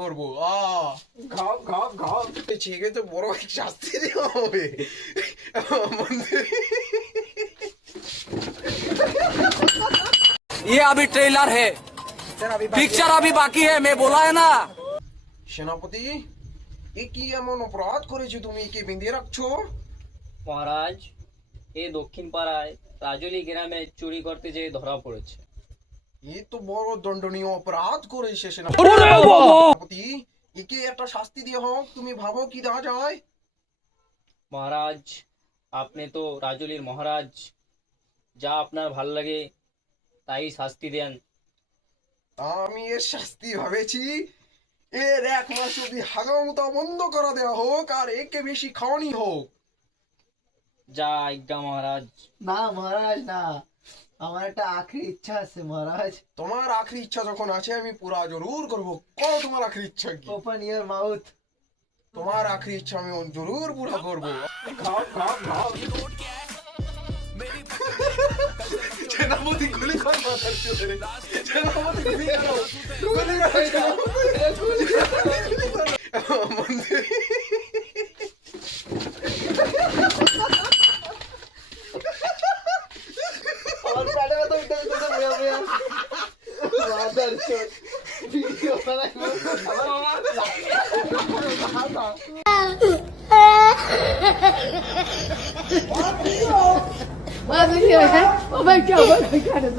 করব। ঘাপ ঘাপ ঘাপ ছেগে তো বড় শাস্তি দেওয়া হবে। ये अभी ट्रेलर है, पिक्चर अभी बाकी है, मैं बोला है ना। সেনাপতি, এ কি এমন অপরাধ করেছো তুমি, একে বেঁধে রাখছো? মহারাজ, এই দক্ষিণ পাড়ায় রাজলি গ্রামে চুরি করতে যেয়ে ধরা পড়েছে। এ তো বড় দণ্ডনীয় অপরাধ করেছে সেনাপতি। একে একটা শাস্তি দিয়ে হোক, তুমি ভাবো কি দেওয়া যায়? মহারাজ, আপনি তো রাজলির মহারাজ, যা আপনার ভাল লাগে তাই শাস্তি দেন। আমি এর শাস্তি ভাবেছি, এর 1 মাস অব্দি হাগামুতা বন্ধ করা দেওয়া হোক, আর একে বেশি খাওয়ানি হোক। যা আজ্ঞা মহারাজ। না মহারাজ না, আমার একটা আখরি ইচ্ছা আছে মহারাজ। তোমার আখরি ইচ্ছা যখন আছে, আমি পুরা জরুর করবো। করো তোমার আখরি ইচ্ছা কি? Open your mouth. তোমার আখরি ইচ্ছা আমি জরুর পুরা করবো। ঘাপ ঘাপ ঘাপ। সেনাপতি গুলি কর মাথার চোদরে। সেনাপতি গুলি করো। গুলি করো। মন্ত্রী। আমার পেটে ব্যথা উঠে যেতেছে বুয়া বুয়া। মাদার চোদ। ভিডিও বানাইবো। What video? Oh my god, what kind of